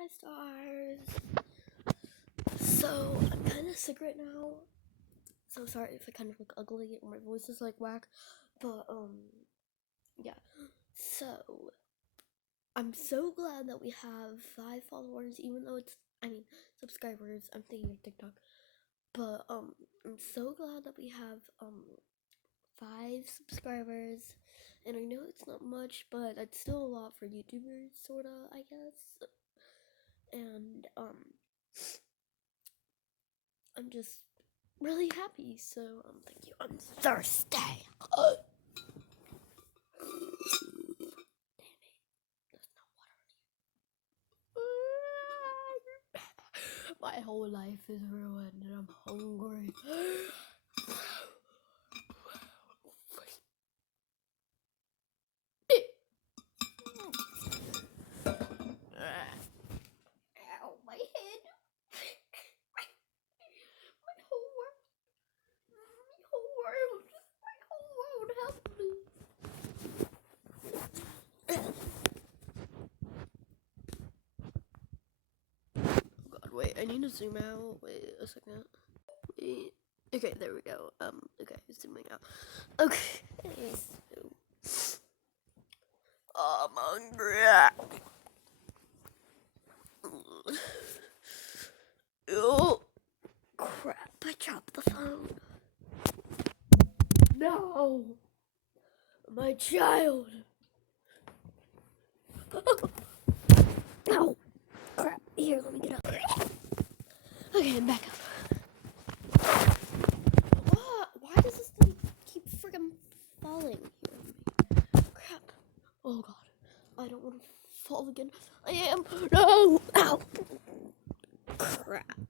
Hi stars. So I'm kind of sick right now. So sorry if I kind of look ugly or my voice is like whack. But yeah. So I'm so glad that we have 5 followers, even though subscribers. I'm thinking of TikTok. But I'm so glad that we have 5 subscribers. And I know it's not much, but it's still a lot for YouTubers, sorta, I guess. And I'm just really happy. So thank you. I'm thirsty. Damn it. There's no water. My whole life is ruined and I'm hungry. Ow, my head. My whole world. My whole world, help me. Oh god, wait, I need to zoom out. Wait a second. Wait. Okay, there we go. Okay, zooming out. Okay, so I'm hungry. Oh, crap, I dropped the phone. No, my child. No, crap, here, let me get up. Okay, I'm back up. What? Why does this thing keep freaking falling here? Crap. Oh god, I don't want to fall again. I am. No, ow. Crap.